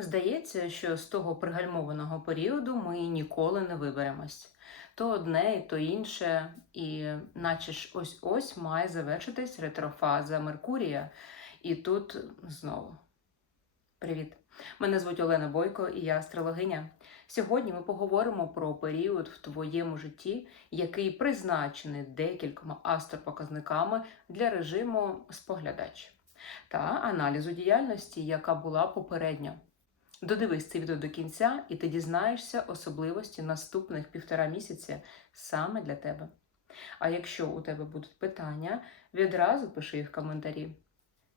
Здається, що з того пригальмованого періоду ми ніколи не виберемось. То одне, то інше, і наче ж ось ось має завершитись ретрофаза Меркурія. І тут знову. Привіт! Мене звуть Олена Бойко і я астрологиня. Сьогодні ми поговоримо про період в твоєму житті, який призначений декількома астропоказниками для режиму споглядач та аналізу діяльності, яка була попередньо. Додивись це відео до кінця, і ти дізнаєшся особливості наступних півтора місяці саме для тебе. А якщо у тебе будуть питання, відразу пиши їх в коментарі.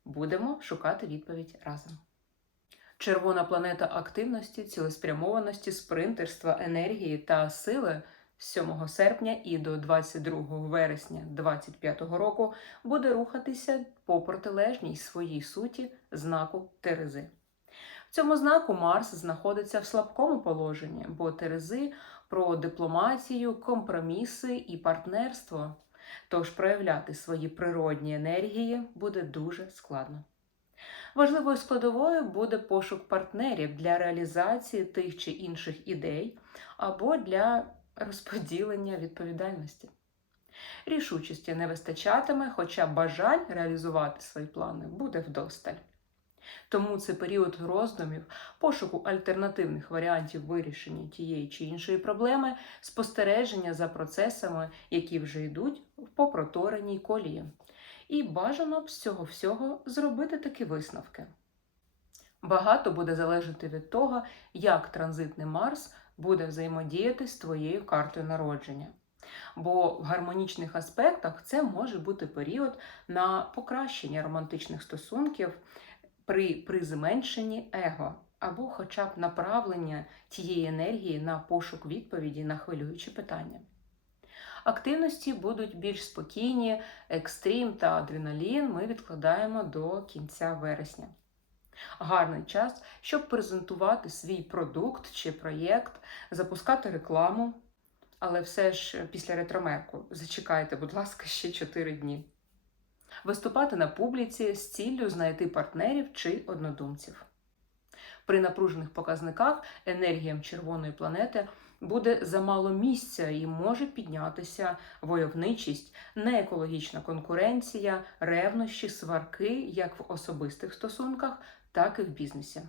Будемо шукати відповідь разом. Червона планета активності, цілеспрямованості, спринтерства, енергії та сили з 7 серпня і до 22 вересня 2025 року буде рухатися по протилежній своїй суті знаку Терези. Цьому знаку Марс знаходиться в слабкому положенні, бо Терези про дипломатію, компроміси і партнерство. Тож проявляти свої природні енергії буде дуже складно. Важливою складовою буде пошук партнерів для реалізації тих чи інших ідей або для розподілення відповідальності. Рішучості не вистачатиме, хоча бажань реалізувати свої плани буде вдосталь. Тому це період роздумів, пошуку альтернативних варіантів вирішення тієї чи іншої проблеми, спостереження за процесами, які вже йдуть по протореній колії. І бажано б з цього всього зробити такі висновки. Багато буде залежати від того, як транзитний Марс буде взаємодіяти з твоєю картою народження. Бо в гармонічних аспектах це може бути період на покращення романтичних стосунків при, при зменшенні его, або хоча б направлення тієї енергії на пошук відповіді на хвилюючі питання. Активності будуть більш спокійні, екстрім та адреналін ми відкладаємо до кінця вересня. Гарний час, щоб презентувати свій продукт чи проєкт, запускати рекламу. Але все ж після ретромерку зачекайте, будь ласка, ще 4 дні. Виступати на публіці з ціллю знайти партнерів чи однодумців. При напружених показниках енергіям червоної планети буде замало місця і може піднятися войовничість, неекологічна конкуренція, ревнощі, сварки як в особистих стосунках, так і в бізнесі.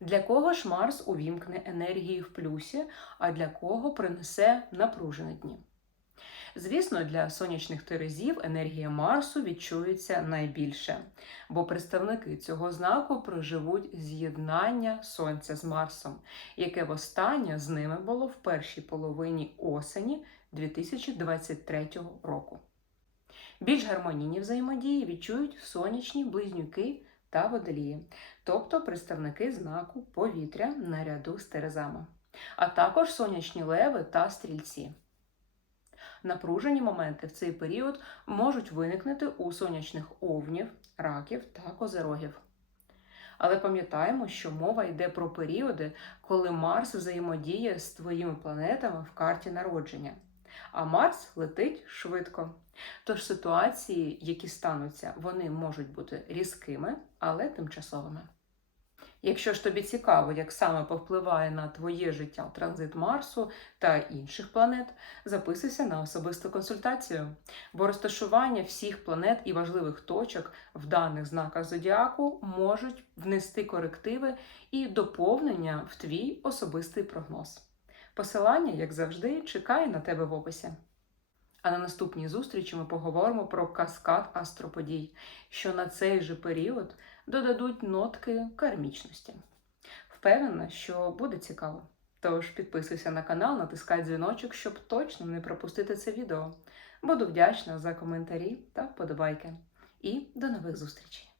Для кого ж Марс увімкне енергії в плюсі, а для кого принесе напружені дні? Звісно, для сонячних терезів енергія Марсу відчується найбільше, бо представники цього знаку проживуть з'єднання Сонця з Марсом, яке востаннє з ними було в першій половині осені 2023 року. Більш гармонійні взаємодії відчують сонячні близнюки та водолії, тобто представники знаку повітря наряду з терезами, а також сонячні леви та стрільці. Напружені моменти в цей період можуть виникнути у сонячних овнів, раків та козерогів. Але пам'ятаємо, що мова йде про періоди, коли Марс взаємодіє з твоїми планетами в карті народження, а Марс летить швидко. Тож ситуації, які стануться, вони можуть бути різкими, але тимчасовими. Якщо ж тобі цікаво, як саме повпливає на твоє життя транзит Марсу та інших планет, записуйся на особисту консультацію, бо розташування всіх планет і важливих точок в даних знаках зодіаку можуть внести корективи і доповнення в твій особистий прогноз. Посилання, як завжди, чекає на тебе в описі. А на наступній зустрічі ми поговоримо про каскад астроподій, що на цей же період додадуть нотки кармічності. Впевнена, що буде цікаво. Тож підписуйся на канал, натискай дзвіночок, щоб точно не пропустити це відео. Буду вдячна за коментарі та вподобайки. І до нових зустрічей!